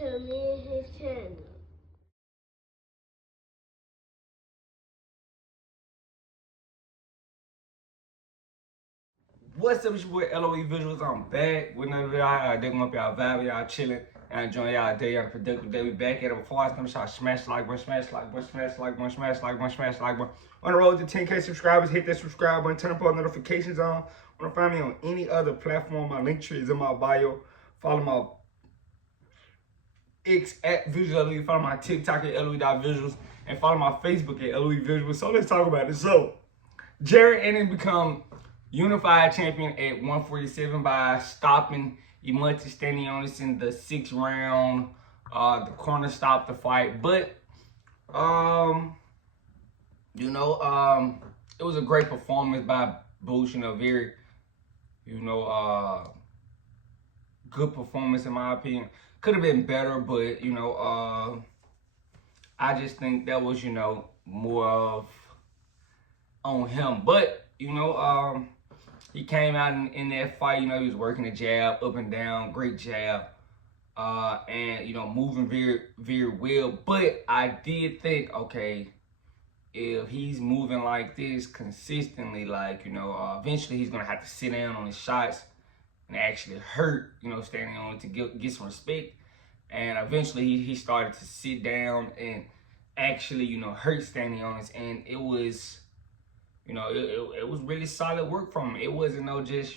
to me and his channel. What's up, it's your boy LOE Visuals. I'm back with another video. I dig up y'all vibe, y'all chilling, and enjoying y'all day, y'all productive day. We back at it. Before I start, smash like button, smash like button, smash like button, smash like button, smash like button. On the road to 10K subscribers, hit that subscribe button, turn post notifications on. Want to find me on any other platform? My link tree is in my bio. Follow my X at Visual LOE. Follow my TikTok at LOE.visuals, and follow my Facebook at LOE Visuals. So let's talk about it. So Jaron Ennis become unified champion at 147 by stopping Ennis in the 6th round. The corner stopped the fight, but it was a great performance by Boosh. Very, good performance in my opinion. Could have been better, but I just think that was more of on him. But he came out in that fight, he was working the jab up and down, great jab, and moving very, very well. But I did think, okay, if he's moving like this consistently, eventually he's gonna have to sit down on his shots and actually hurt, standing on it to get some respect. And eventually he started to sit down and actually, hurt standing on it, and it was. It was really solid work from him. It wasn't just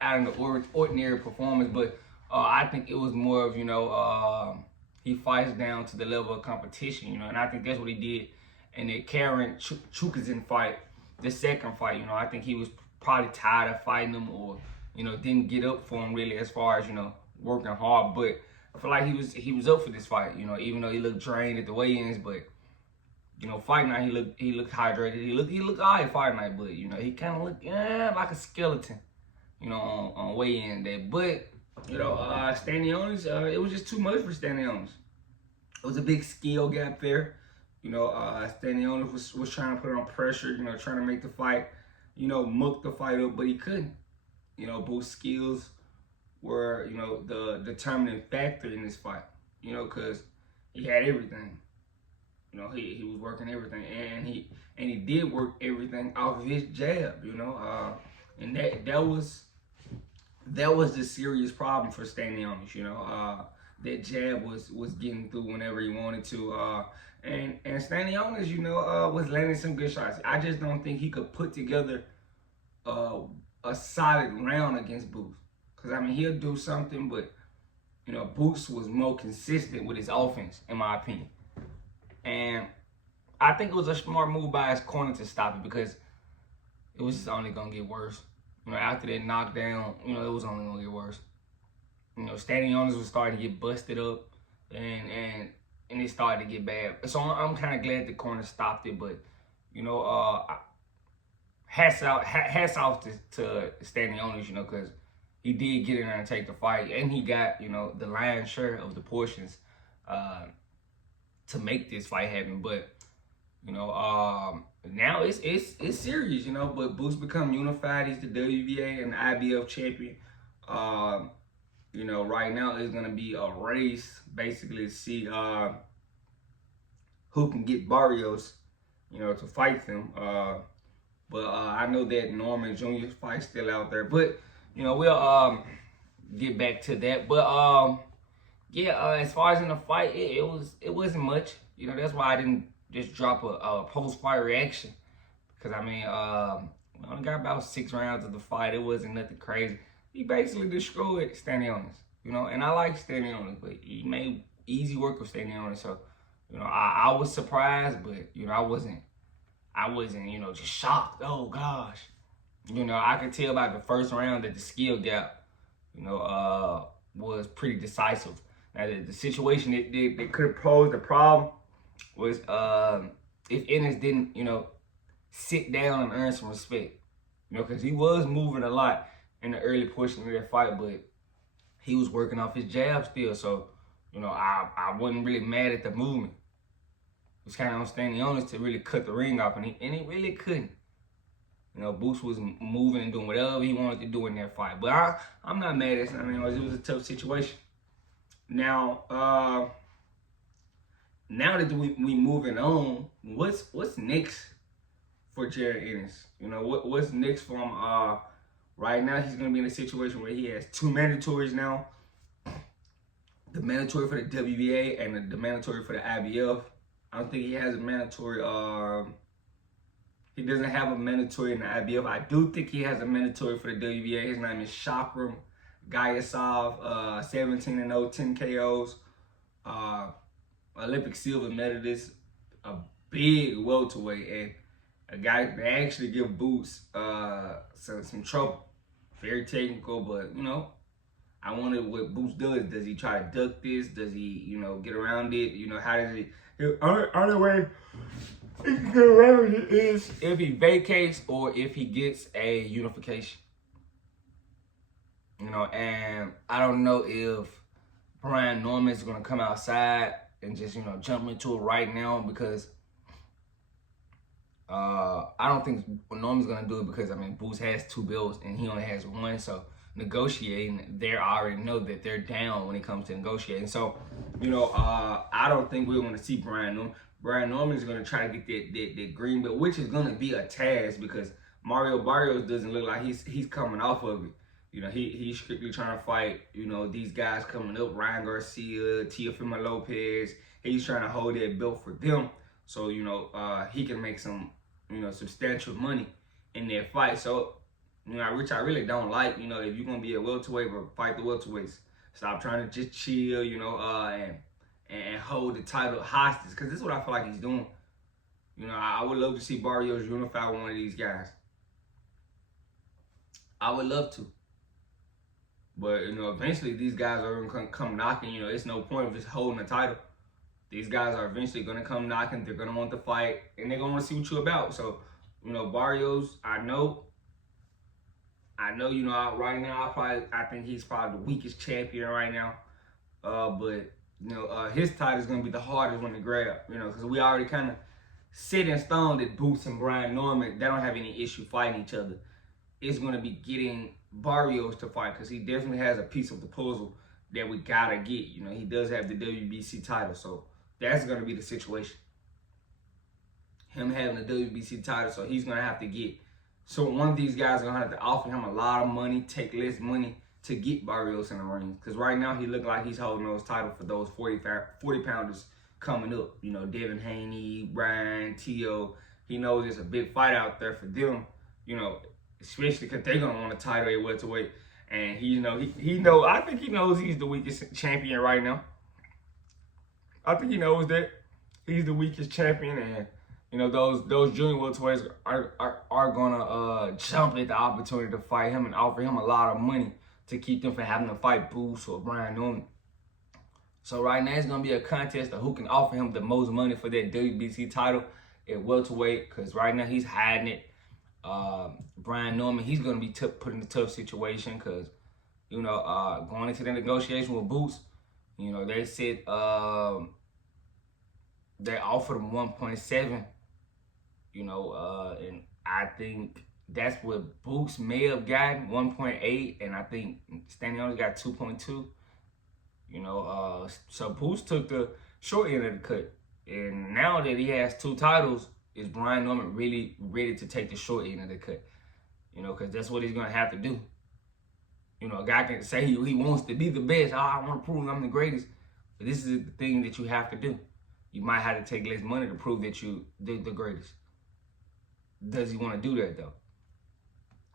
out of the ordinary performance, but I think it was more of, he fights down to the level of competition, and I think that's what he did in the Jaron Chukazin fight, the second fight. I think he was probably tired of fighting him, or, didn't get up for him really as far as, working hard. But I feel like he was up for this fight, even though he looked drained at the weigh-ins, but fight night he looked hydrated. He looked alright fight night, but he kind of looked like a skeleton, on weigh-in day. But standing on us, it was just too much for standing on us. It was a big skill gap there. Standing on us was trying to put on pressure, trying to make the fight, muck the fight up, but he couldn't. Both skills were, the determining factor in this fight. Because he had everything. He was working everything, and he did work everything off of his jab, and that was the serious problem for standing on us, that jab was getting through whenever he wanted to, and standing on us, was landing some good shots. I just don't think he could put together a solid round against Boots, because he'll do something, but Boots was more consistent with his offense, in my opinion. And I think it was a smart move by his corner to stop it, because it was just only going to get worse. After that knockdown, it was only going to get worse. Standing on us was starting to get busted up, and it started to get bad. So I'm kind of glad the corner stopped it, but, hats off to Standing on us, because he did get in there and take the fight, and he got, the lion's share of the portions to make this fight happen. But now it's serious, but Boots become unified. He's the WBA and the IBF champion. Right now it's gonna be a race basically to see who can get Barrios, to fight them. But I know that Norman Jr.'s fight's still out there, but we'll get back to that. But yeah, as far as in the fight, it wasn't much. That's why I didn't just drop a post-fight reaction. Because, we only got about 6 rounds of the fight. It wasn't nothing crazy. He basically destroyed Standing on us. And I like Standing on us, but he made easy work of Standing on us. So, I was surprised, but, I wasn't, just shocked. Oh, gosh. I could tell by the first round that the skill gap, was pretty decisive. Now, the situation that could have posed a problem was if Ennis didn't, sit down and earn some respect. Because he was moving a lot in the early portion of that fight, but he was working off his jab still. So, I wasn't really mad at the movement. It was kind of on Standing on us to really cut the ring off, and he really couldn't. You know, Boots was moving and doing whatever he wanted to do in that fight. But I'm not mad at it. I mean, it was a tough situation. Now, now that we moving on, what's next for Jaron Ennis? You know, what's next for him? Right now, he's going to be in a situation where he has 2 mandatories now. The mandatory for the WBA and the mandatory for the IBF. I don't think he has a mandatory. He doesn't have a mandatory in the IBF. I do think he has a mandatory for the WBA. His name is Shakram Gayasov, 17-0, 10 KOs, Olympic silver medalist, a big welterweight, and a guy that actually give Boots some trouble. Very technical, but you know, I wonder what Boots does. Does he try to duck this? Does he, you know, get around it? You know, how does he? Only way he can get around it is if he vacates or if he gets a unification. You know, and I don't know if Brian Norman is going to come outside and just, you know, jump into it right now, because I don't think Norman's going to do it, because, I mean, Boots has 2 belts and he only has 1. So negotiating, they already know that they're down when it comes to negotiating. So, you know, I don't think we're going to see Brian Norman. Brian Norman is going to try to get that green belt, which is going to be a task, because Mario Barrios doesn't look like he's coming off of it. You know, he's strictly trying to fight, you know, these guys coming up, Ryan Garcia, Teofimo Lopez. He's trying to hold that belt for them, so, you know, he can make some, you know, substantial money in that fight. So, you know, which I really don't like. You know, if you're going to be a welterweight, but fight the welterweights. Stop trying to just chill, you know, and hold the title hostage, because this is what I feel like he's doing. You know, I would love to see Barrios unify with one of these guys. I would love to. But, you know, eventually these guys are going to come knocking. You know, it's no point of just holding the title. These guys are eventually going to come knocking. They're going to want to fight, and they're going to want to see what you're about. So, you know, Barrios, I know, you know, right now, I think he's probably the weakest champion right now. But, you know, his title is going to be the hardest one to grab, you know, because we already kind of set in stone that Boots and Brian Norman, they don't have any issue fighting each other. It's going to be getting Barrios to fight, because he definitely has a piece of the puzzle that we got to get. You know, he does have the WBC title, so that's going to be the situation. Him having the WBC title, so he's going to have to get. So one of these guys is going to have to offer him a lot of money, take less money to get Barrios in the ring. Because right now he look like he's holding those titles for those 40-pounders coming up. You know, Devin Haney, Brian, Tio. He knows there's a big fight out there for them, you know, especially because they're going to want a title at welterweight. And he knows, I think he knows he's the weakest champion right now. I think he knows that he's the weakest champion, and you know, those junior welterweights are gonna jump at the opportunity to fight him and offer him a lot of money to keep them from having to fight Boots or Brian Norman. So right now it's gonna be a contest of who can offer him the most money for that WBC title at welterweight, because right now he's hiding it. Brian Norman, he's gonna be put in a tough situation, because, you know, going into the negotiation with Boots, you know, they said they offered him 1.7, you know, and I think that's what Boots may have gotten, 1.8, and I think Stanionis got 2.2. You know, so Boots took the short end of the cut, and now that he has 2 titles, is Brian Norman really ready to take the short end of the cut? You know, because that's what he's gonna have to do. You know, a guy can say he wants to be the best. Oh, I want to prove I'm the greatest. But this is the thing that you have to do. You might have to take less money to prove that you're the greatest. Does he want to do that, though?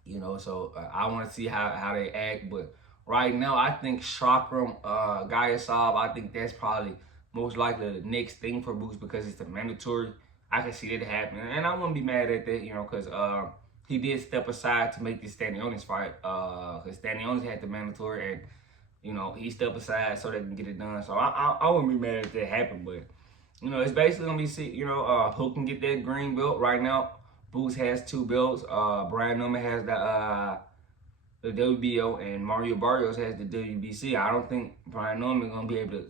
You know, so I want to see how they act. But right now, I think Shakram Gayasov, I think that's probably most likely the next thing for Boots, because it's the mandatory. I can see that happening. And I wouldn't be mad at that, you know, because he did step aside to make this Stanionis fight, because Stanionis had the mandatory, and, you know, he stepped aside so they can get it done. So I wouldn't be mad if that happened, but, you know, it's basically going to be, you know, who can get that green belt. Right now, Boots has 2 belts. Brian Norman has the WBO, and Mario Barrios has the WBC. I don't think Brian Norman is going to be able to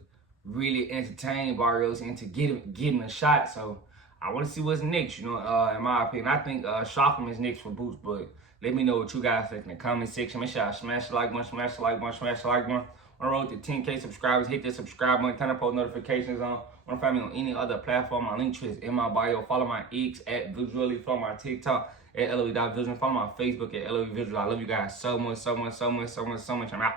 really entertain Barrios into getting a shot. So I want to see what's next, you know, in my opinion. I think Shockham is next for Boots, but let me know what you guys think in the comment section. Make sure y'all smash the like button, smash the like button, smash the like button. On the road to 10K subscribers, hit the subscribe button, turn on post notifications on. Want to find me on any other platform? My link tree is in my bio. Follow my X at Visually. Follow my TikTok at LOE.Vision. Follow my Facebook at LOE Visual. I love you guys so much, so much, so much, so much, so much. I'm out.